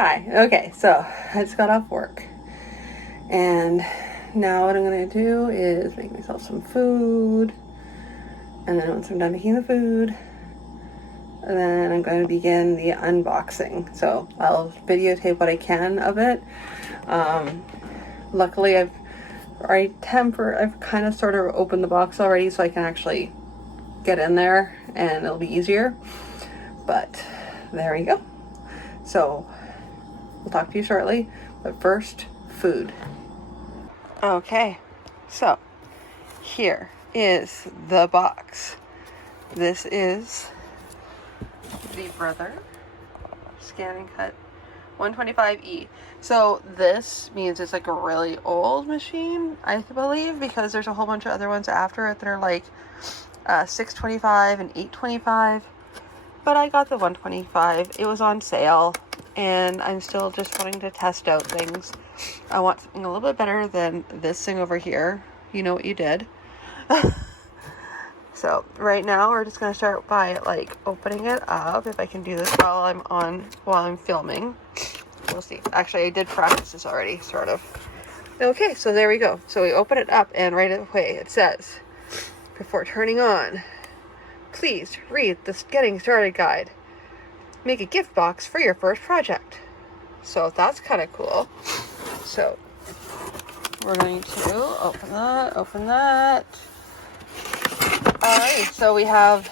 Hi. Okay, so I just got off work, and now what I'm gonna do is make myself some food, and then once I'm done making the food, then I'm going to begin the unboxing. So I'll videotape what I can of it. Luckily, I've kind of sort of opened the box already, so I can actually get in there, and it'll be easier. But there we go. So we'll talk to you shortly, but first, food. Okay, so here is the box. This is the Brother Scan and Cut 125E. So this means it's like a really old machine, I believe, because there's a whole bunch of other ones after it that are like 625 and 825. But I got the 125. It was on sale, and I'm still just wanting to test out things. I want something a little bit better than this thing over here. You know what you did. So right now we're just gonna start by like opening it up. If I can do this while I'm filming. We'll see. Actually, I did practice this already, sort of. Okay, so there we go. So we open it up, and right away it says, before turning on, please read this getting started guide. Make a gift box for your first project. So that's kind of cool. So we're going to open that. Alright, so we have,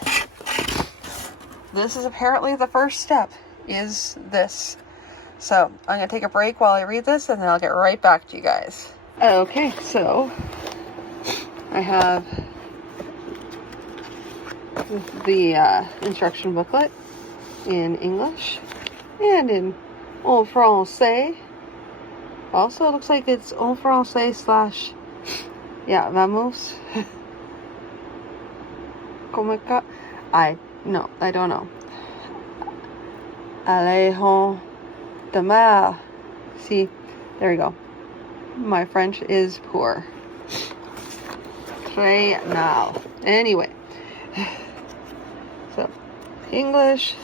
this is apparently the first step, is this. So I'm going to take a break while I read this, and then I'll get right back to you guys. Okay, so I have the instruction booklet in English and in en français. Also, it looks like it's en français / yeah, vamos. I don't know. Allez de mer. See, there we go. My French is poor. Très now. Anyway. So, English.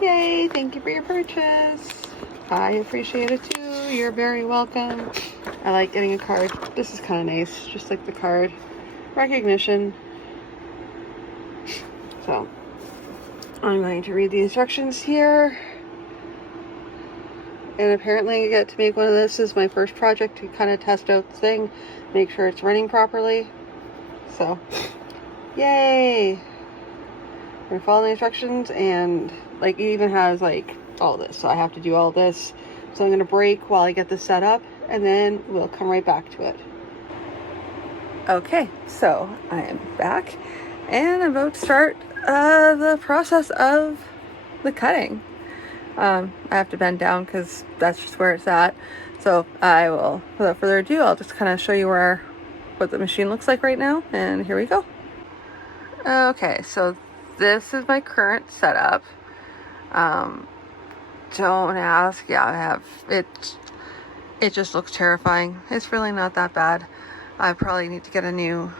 Yay, thank you for your purchase. I appreciate it too. You're very welcome. I like getting a card. This is kind of nice, just like the card. Recognition. So, I'm going to read the instructions here. And apparently I get to make one of this as my first project to kind of test out the thing, make sure it's running properly. So, yay! I'm gonna follow the instructions, and like it even has like all this, so I have to do all this. So I'm gonna break while I get this set up, and then we'll come right back to it. Okay, so I am back, and I'm about to start the process of the cutting. I have to bend down because that's just where it's at. So I will, without further ado, I'll just kind of show you what the machine looks like right now, and here we go. Okay, so this is my current setup. Don't ask. Yeah, I have it. It just looks terrifying. It's really not that bad. I probably need to get a new.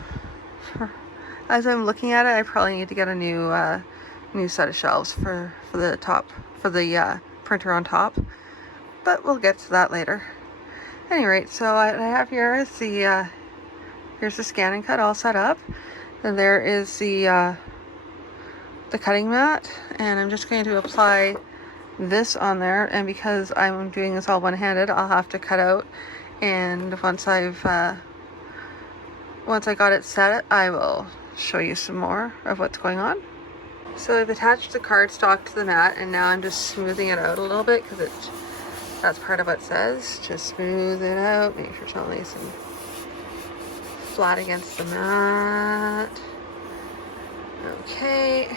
As I'm looking at it, I probably need to get a new set of shelves for the top, for the printer on top. But we'll get to that later. Anyway, so what I have here is here's the scan and cut all set up. And there is the cutting mat, and I'm just going to apply this on there. And because I'm doing this all one-handed, I'll have to cut out, and once I got it set, I will show you some more of what's going on. So I've attached the cardstock to the mat, and now I'm just smoothing it out a little bit because that's part of what it says. Just smooth it out, make sure it's all nice and flat against the mat. Okay.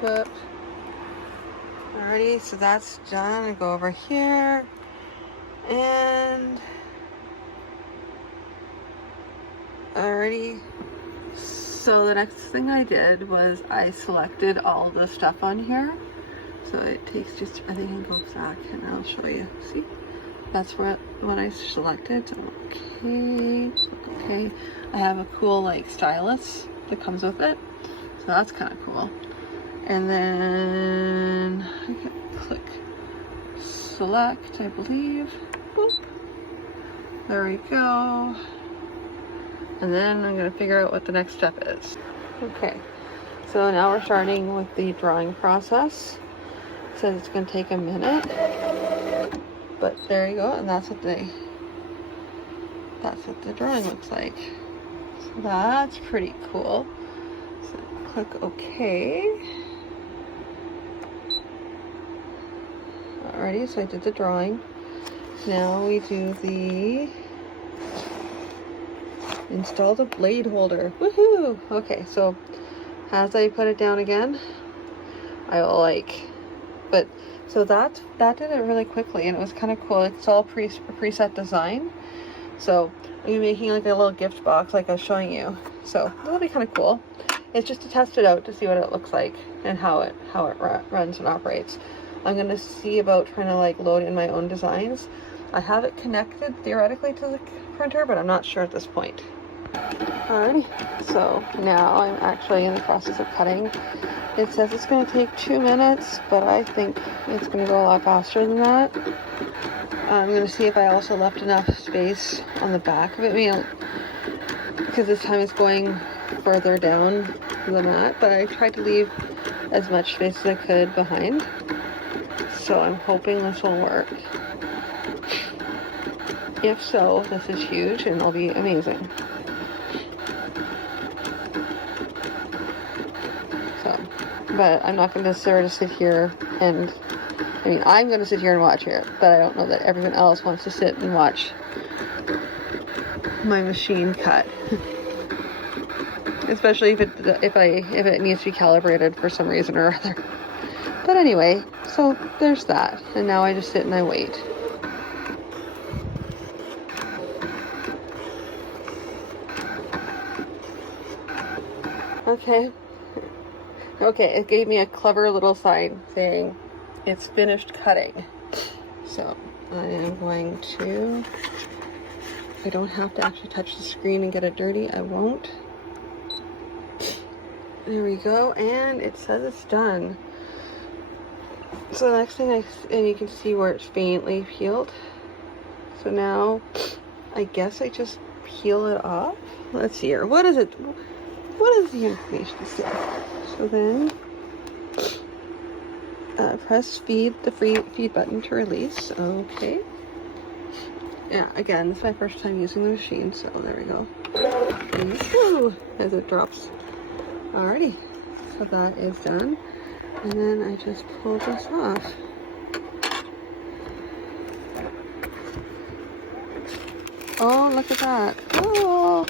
Whoop. Alrighty, so that's done. I go over here, and alrighty. So the next thing I did was I selected all the stuff on here. So it takes just, I think I can go back and I'll show you. See? That's what I selected. So, okay. I have a cool like stylus that comes with it. So that's kind of cool. And then I can click select, I believe. Boop. There we go. And then I'm going to figure out what the next step is. Okay, so now we're starting with the drawing process. It says it's going to take a minute, but there you go, and that's what the drawing looks like. So that's pretty cool. So click OK. Alrighty, so I did the drawing. Now we do the install the blade holder. Woohoo! Okay, so as I put it down again, I will so that did it really quickly, and it was kind of cool. It's all preset design. So I'm making like a little gift box like I was showing you. So that'll be kind of cool. It's just to test it out to see what it looks like and how it runs and operates. I'm gonna see about trying to like load in my own designs. I have it connected theoretically to the printer, but I'm not sure at this point. Alrighty, so now I'm actually in the process of cutting. It says it's going to take 2 minutes, but I think it's going to go a lot faster than that. I'm going to see if I also left enough space on the back of it, because this time it's going further down the mat, but I tried to leave as much space as I could behind. So I'm hoping this will work. If so, this is huge and it'll be amazing. But I'm not going to sort of sit here and, I'm going to sit here and watch it, but I don't know that everyone else wants to sit and watch my machine cut. Especially if it needs to be calibrated for some reason or other. But anyway, so there's that. And now I just sit and I wait. Okay, it gave me a clever little sign saying it's finished cutting. So I am going to, I don't have to actually touch the screen and get it dirty. I won't. There we go, and it says it's done. So the next thing and you can see where it's faintly peeled. So now I guess I just peel it off. Let's see here. What is it? What is the information say? So then press the feed button to release. Okay. Yeah, again, this is my first time using the machine, so there we go. Woo, as it drops. Alrighty, so that is done. And then I just pull this off. Oh, look at that. Oh!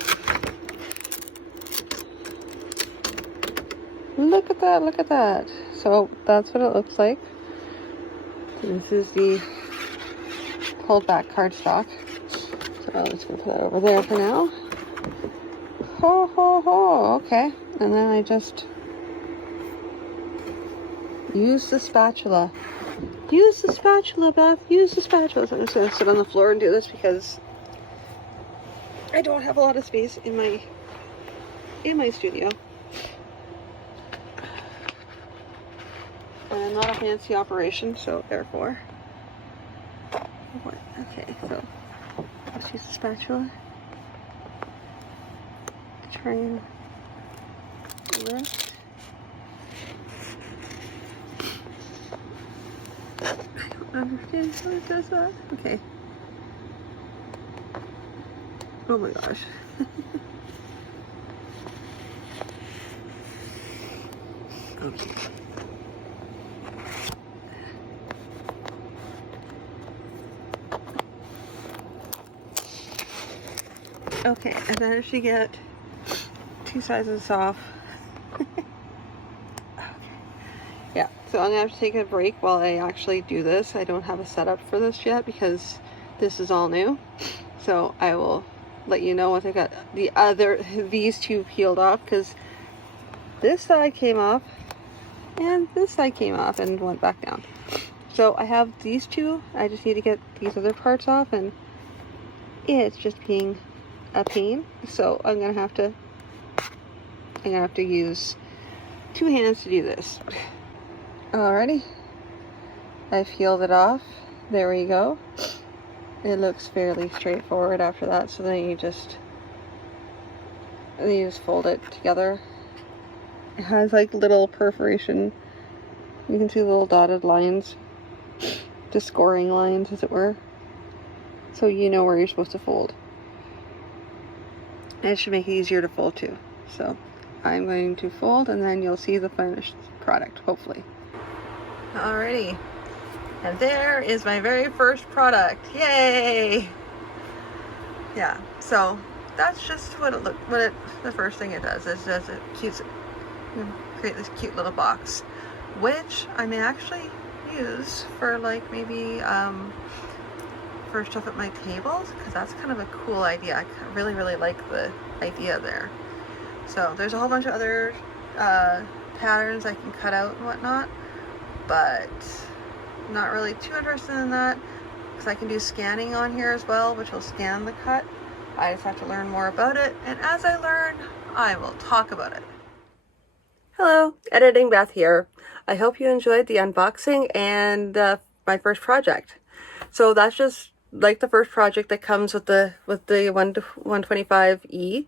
Look at that, look at that. So that's what it looks like. So this is the pulled back cardstock. So I'm just gonna put it over there for now. Ho, ho, ho, okay. And then I just use the spatula. Use the spatula, Beth, use the spatula. So I'm just gonna sit on the floor and do this because I don't have a lot of space in my studio. And not a fancy operation, so therefore. Okay, so let's use the spatula to try and lift. I don't understand how it does that. Okay. Oh my gosh. Okay. Okay, I managed to get 2 sizes off. Okay. Yeah, so I'm gonna have to take a break while I actually do this. I don't have a setup for this yet because this is all new. So I will let you know once I got these 2 peeled off, because this side came off and this side came off and went back down. So I have these 2. I just need to get these other parts off, and it's just being a pain. So I'm gonna have to use 2 hands to do this. Alrighty. I peeled it off. There we go. It looks fairly straightforward after that, so then you just fold it together. It has like little perforation. You can see little dotted lines, just scoring lines as it were, so you know where you're supposed to fold. And it should make it easier to fold too. So I'm going to fold and then you'll see the finished product, hopefully. Alrighty, and there is my very first product. Yay! Yeah, so that's just the first thing it does is it create this cute little box, which I may actually use for like maybe for stuff at my tables, because that's kind of a cool idea. I really like the idea there. So there's a whole bunch of other patterns I can cut out and whatnot, but I'm not really too interested in that because I can do scanning on here as well, which will scan the cut. I just have to learn more about it, and as I learn, I will talk about it. Hello, Editing Beth here. I hope you enjoyed the unboxing and my first project. So that's just like the first project that comes with the 125E.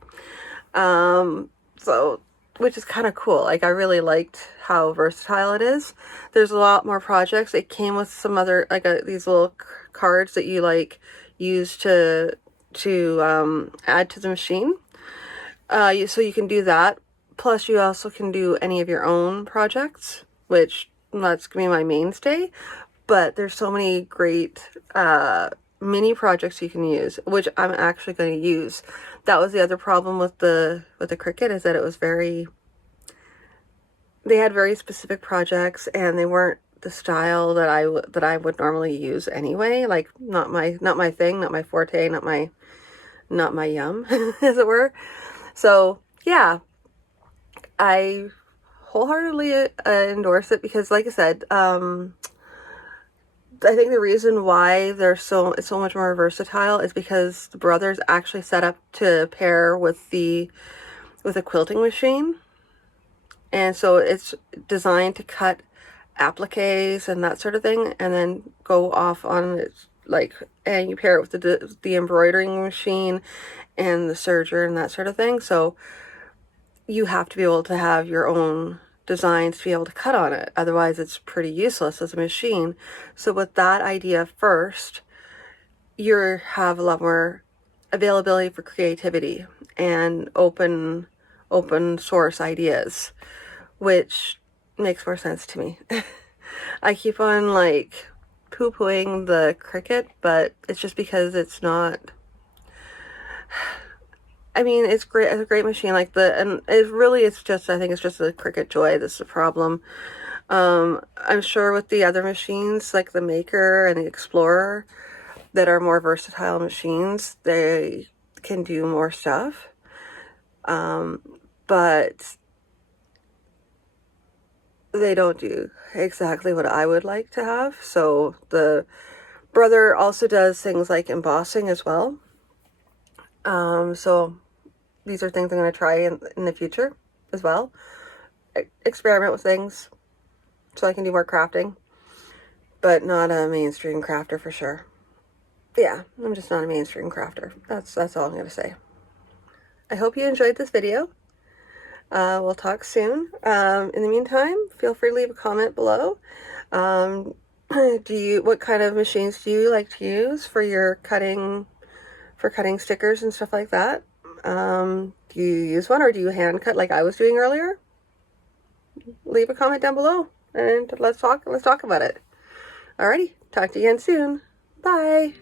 So, which is kind of cool. Like, I really liked how versatile it is. There's a lot more projects. It came with some other, like these little cards that you like use to add to the machine. So you can do that. Plus you also can do any of your own projects, which that's gonna be my mainstay. But there's so many great mini projects you can use, which I'm actually going to use. That was the other problem with the Cricut, is that it was they had very specific projects and they weren't the style that I would normally use anyway. Like not my thing, not my forte, not my yum, as it were. So yeah, I wholeheartedly endorse it because, like I said, I think the reason why it's so much more versatile is because the Brother's actually set up to pair with a quilting machine, and so it's designed to cut appliques and that sort of thing, and then go off on its and you pair it with the embroidering machine and the serger and that sort of thing. So you have to be able to have your own designs to be able to cut on it. Otherwise, it's pretty useless as a machine. So with that idea first, you have a lot more availability for creativity and open source ideas, which makes more sense to me. I keep on like poo-pooing the Cricut, but it's just because it's not. I mean, it's great. It's a great machine. I think it's just the Cricut Joy that's the problem. I'm sure with the other machines, like the Maker and the Explorer, that are more versatile machines, they can do more stuff. But they don't do exactly what I would like to have. So the Brother also does things like embossing as well. So these are things I'm going to try in the future as well. Experiment with things so I can do more crafting, but not a mainstream crafter for sure. Yeah, I'm just not a mainstream crafter. That's all I'm going to say. I hope you enjoyed this video. We'll talk soon. In the meantime, feel free to leave a comment below. What kind of machines do you like to use for your cutting stickers and stuff like that? Do you use one, or do you hand cut like I was doing earlier? Leave a comment down below and let's talk about it. Alrighty, talk to you again soon. Bye.